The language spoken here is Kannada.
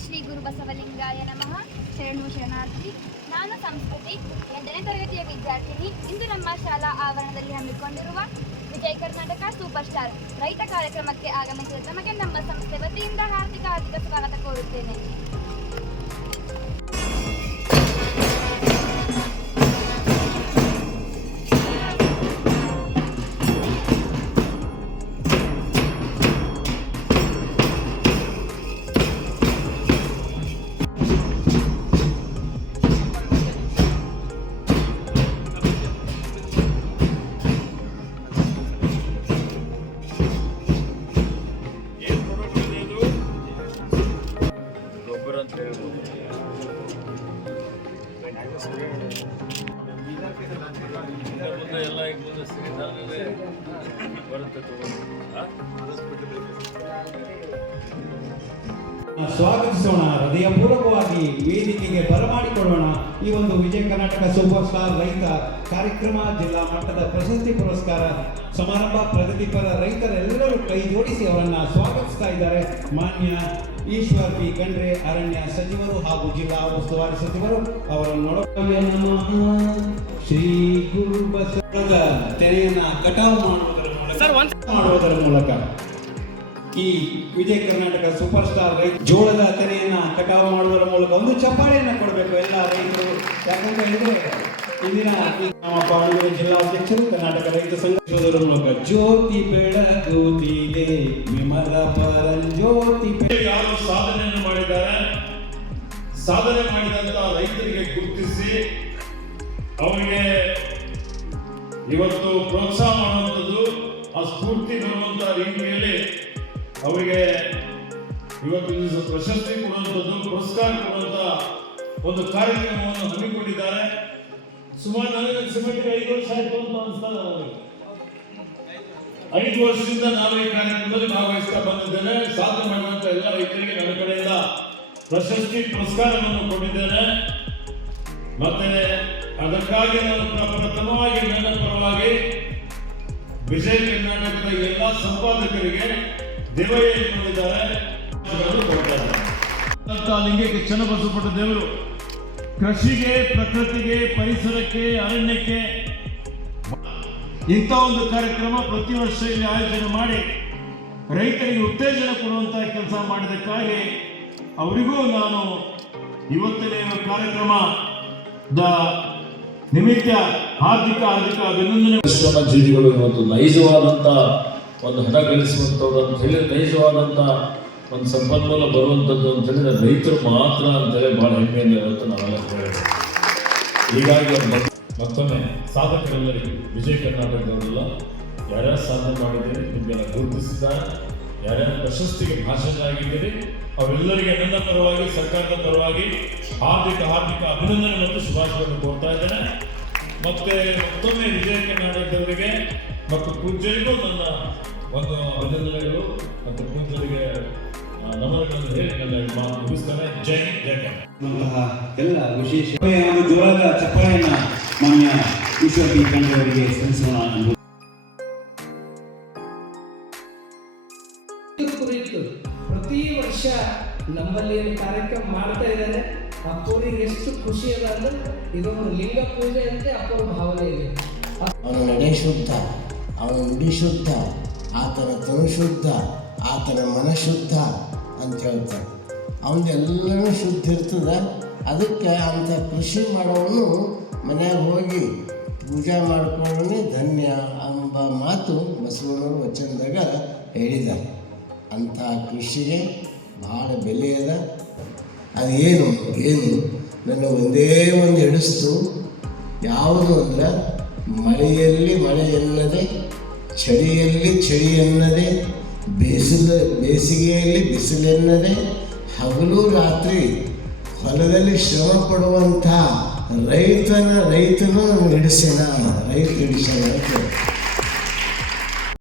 ಶ್ರೀ ಗುರು ಬಸವಲಿಂಗಾಯ ನಮಃ. ಶರಣು ಶರಣಾರ್ಥಿ. ನಾನು ಸಂಸ್ಕೃತಿ 8ನೇ ತರಗತಿಯ ವಿದ್ಯಾರ್ಥಿನಿ. ಇಂದು ನಮ್ಮ ಶಾಲಾ ಆವರಣದಲ್ಲಿ ಹಮ್ಮಿಕೊಂಡಿರುವ ವಿಜಯ ಕರ್ನಾಟಕ ಸೂಪರ್ ಸ್ಟಾರ್ ರೈತ ಕಾರ್ಯಕ್ರಮಕ್ಕೆ ಆಗಮಿಸಿದ ತಮಗೆ ನಮ್ಮ ಸಂಸ್ಥೆ ವತಿಯಿಂದ ಹಾರ್ದಿಕ ಸ್ವಾಗತ ಕೋರುತ್ತೇನೆ. ಸ್ವಾಗತಿಸೋಣ, ಹೃದಯಪೂರ್ವಕವಾಗಿ ವೇದಿಕೆಗೆ ಬರಮಾಡಿಕೊಳ್ಳೋಣ. ಈ ಒಂದು ವಿಜಯ ಕರ್ನಾಟಕ ಸೂಪರ್ ಸ್ಟಾರ್ ರೈತ ಕಾರ್ಯಕ್ರಮ ಜಿಲ್ಲಾ ಮಟ್ಟದ ಪ್ರಶಸ್ತಿ ಪುರಸ್ಕಾರ ಸಮಾರಂಭ. ಪ್ರಗತಿಪರ ರೈತರೆಲ್ಲರೂ ಕೈ ಜೋಡಿಸಿ ಅವರನ್ನ ಸ್ವಾಗತಿಸ್ತಾ ಇದ್ದಾರೆ. ಮಾನ್ಯ ಈಶ್ವರ್ ಪಿ ಖಂಡ್ರೆ ಅರಣ್ಯ ಸಚಿವರು ಹಾಗೂ ಜಿಲ್ಲಾ ಉಸ್ತುವಾರಿ ಸಚಿವರು ಅವರನ್ನು ಶ್ರೀ ಗುರು ಬಸವನ ತೆನೆಯನ್ನ ಕಟಾವು ಮಾಡುವುದರ ಮೂಲಕ ಈ ವಿಜಯ ಕರ್ನಾಟಕ ಸೂಪರ್ ಸ್ಟಾರ್ ರೈತ ಜೋಳದ ತೆನೆಯನ್ನ ಕಟಾವು ಮಾಡುವುದರ ಮೂಲಕ ಒಂದು ಚಪ್ಪಾಳೆಯನ್ನ ಕೊಡಬೇಕು ಎಲ್ಲ ರೈತರು. ಯಾಕಂತ ಹೇಳಿದ್ರೆ ಇಂದಿನ ನಮ್ಮ ಪಾಂಡೂರು ಜಿಲ್ಲಾ ಅಧ್ಯಕ್ಷರು ಕರ್ನಾಟಕ ರೈತ ಸಂಘದ ಮೂಲಕ ಜ್ಯೋತಿ ಬೆಳಗುತ್ತಿದೆ ವಿಮಲ ಪರಂಜ್ಯೋತಿ. ಯಾರು ಸಾಧನೆಯನ್ನು ಮಾಡಿದ್ದಾರೆ, ಸಾಧನೆ ಮಾಡಿದಂತ ರೈತರಿಗೆ ಗುರುತಿಸಿ ಅವರಿಗೆ ಇವತ್ತು ಪ್ರೋತ್ಸಾಹ ಮಾಡುವಂಥದ್ದು, ಆ ಸ್ಫೂರ್ತಿ ಬರುವಂತಹ ರೀತಿಯಲ್ಲಿ ಅವರಿಗೆ ಇವತ್ತು ಪ್ರಶಸ್ತಿ ಕೊಡುವಂಥದ್ದು, ಪುರಸ್ಕಾರ ಕೊಡುವಂತ ಒಂದು ಕಾರ್ಯಕ್ರಮವನ್ನು ಹಮ್ಮಿಕೊಂಡಿದ್ದಾರೆ. ಸುಮಾರು ನನಗೆ 5 ವರ್ಷ ಆಯ್ತು ಅಂತ ಅನಿಸ್ತದೆ. ಅವರಿಗೆ 5 ವರ್ಷದಿಂದ ನಾವು ಈ ಕಾರ್ಯಕ್ರಮದಲ್ಲಿ ಭಾಗವಹಿಸ್ತಾ ಬಂದಿದ್ದೇನೆ. ಸಾಧನೆ ಮಾಡುವಂತ ಎಲ್ಲ ರೈತರಿಗೆ ನನ್ನ ಕಡೆಯಿಂದ ಪ್ರಶಸ್ತಿ ಪುರಸ್ಕಾರವನ್ನು ಕೊಟ್ಟಿದ್ದೇನೆ. ಮತ್ತೆ ಅದಕ್ಕಾಗಿ ನಾನು ಪ್ರಥಮವಾಗಿ ನನ್ನ ಪರವಾಗಿ ವಿಜಯ ಕರ್ನಾಟಕದ ಎಲ್ಲ ಸಂಪಾದಕರಿಗೆ ದೇವಯ್ಯ ಮಾಡಿದ್ದಾರೆ. ಲಿಂಗಕ್ಕೆ ಚನ್ನಬಸವಪಟ್ಟ ದೇವರು ಕೃಷಿಗೆ, ಪ್ರಕೃತಿಗೆ, ಪರಿಸರಕ್ಕೆ, ಅರಣ್ಯಕ್ಕೆ ಇಂಥ ಒಂದು ಕಾರ್ಯಕ್ರಮ ಪ್ರತಿ ವರ್ಷ ಇಲ್ಲಿ ಆಯೋಜನೆ ಮಾಡಿ ರೈತರಿಗೆ ಉತ್ತೇಜನ ಕೊಡುವಂತಹ ಕೆಲಸ ಮಾಡಿದಕ್ಕಾಗಿ ಅವರಿಗೂ ನಾನು ಇವತ್ತಿನ ಕಾರ್ಯಕ್ರಮದ ನಿಮಿತ್ತ ಹಾರ್ದಿಕ ಅಭಿನಂದನೆ. ಶ್ರಮಜೀವಿಗಳು ಇವತ್ತು ನೈಜವಾದಂಥ ಒಂದು ಹಣ ಗಳಿಸುವಂಥವ್ರು ಅಂತ ಹೇಳಿದ್ರೆ, ನೈಜವಾದಂಥ ಒಂದು ಸಂಪನ್ಮೂಲ ಬರುವಂಥದ್ದು ಅಂತ ಹೇಳಿದ್ರೆ ರೈತರು ಮಾತ್ರ ಅಂತೇಳಿ ಭಾಳ ಹೆಮ್ಮೆಯಿಂದ ಇವತ್ತು ನಾವೆಲ್ಲ ಹೇಳೋದು. ಹೀಗಾಗಿ ಮತ್ತೊಮ್ಮೆ ಸಾಧಕರೆಲ್ಲರಿಗೂ ವಿಜಯ ಕರ್ನಾಟಕದವರೆಲ್ಲ ಯಾರ್ಯಾರು ಸಾಧನೆ ಮಾಡಿದ್ದೀರಿ ನಿಮಗೆಲ್ಲ ಗುರುತಿಸಿದ್ದಾರೆ, ಯಾರ್ಯಾರು ಪ್ರಶಸ್ತಿಗೆ ಭಾಷಣರಾಗಿದ್ದೀರಿ ಅವರೆಲ್ಲರಿಗೆ ನನ್ನ ಪರವಾಗಿ, ಸರ್ಕಾರದ ಪರವಾಗಿ ಹಾರ್ದಿಕ ಅಭಿನಂದನೆ ಮತ್ತು ಶುಭಾಶಯವನ್ನು ಕೋರ್ತಾ ಇದ್ದೇನೆ. ಮತ್ತೆ ಮತ್ತೊಮ್ಮೆ ವಿಜಯ ಕರ್ನಾಟಕದವರಿಗೆ ಮತ್ತು ಪೂಜ್ಯರಿಗೂ ನನ್ನ ಒಂದು ಅಭಿನಂದನೆಗಳು ಮತ್ತು ಪೂಜ್ಯರಿಗೆ ನಮನಗಳನ್ನು ಹೇಳಿ ನನ್ನ ಮಾತು ಮುಗಿಸ್ತಾನೆ. ಜೈ ಎಲ್ಲ ವಿಶೇಷ ಜೋರಾದ ಚಪ್ಪಾಳೆಯನ್ನ ಮಾನ್ಯ ಈಶ್ವರ್ ಪಿ ಖಂಡ್ರೆ ಅವರಿಗೆ ಸಲ್ಲಿಸೋಣ. ಪ್ರತಿ ವರ್ಷ ನಮ್ಮಲ್ಲಿ ಕಾರ್ಯಕ್ರಮ ಮಾಡ್ತಾ ಇದ್ದಾರೆ. ಅಪ್ಪೋರಿಗೆ ಎಷ್ಟು ಖುಷಿ ಅದ ಅಂದ್ರೆ ಇದೊಂದು ಲಿಂಗ ಪೂಜೆ ಅಂತ ಅಪ್ಪೋರ ಭಾವನೆ ಇದೆ. ಅವನ ನಡೆ ಶುದ್ಧ, ಅವನ ನುಡಿ ಶುದ್ಧ, ಆತನ ತನು ಶುದ್ಧ, ಆತನ ಮನಶುದ್ಧ ಅಂತ ಹೇಳ್ತಾರೆ. ಅವನದೆಲ್ಲನೂ ಶುದ್ಧ ಇರ್ತದೆ. ಅದಕ್ಕೆ ಅಂಥ ಕೃಷಿ ಮಾಡೋನು ಮನ್ಯಾಗ ಹೋಗಿ ಪೂಜೆ ಮಾಡ್ಕೊಳ್ಳೋನೇ ಧನ್ಯ ಎಂಬ ಮಾತು ಬಸವಣ್ಣವರು ವಚನದಾಗ ಹೇಳಿದ್ದಾರೆ. ಅಂಥ ಕೃಷಿಗೆ ಭಾಳ ಬೆಲೆ ಅದ. ಅದೇನು ನನ್ನ ಒಂದೇ ಒಂದು ಹಿಡಿಸ್ತು ಯಾವುದು ಅಂದ್ರೆ ಮಳೆಯಲ್ಲಿ ಮಳೆ ಎನ್ನದೆ, ಚಳಿಯಲ್ಲಿ ಚಳಿ ಎನ್ನದೆ, ಬೇಸಿಗೆಯಲ್ಲಿ ಬಿಸಿಲೆನ್ನದೆ, ಹಗಲು ರಾತ್ರಿ ಹೊಲದಲ್ಲಿ ಶ್ರಮ ಪಡುವಂಥ ರೈತನು ಹಿಡಿಸೇನ, ರೈತ ಹಿಡಿಸೇನ.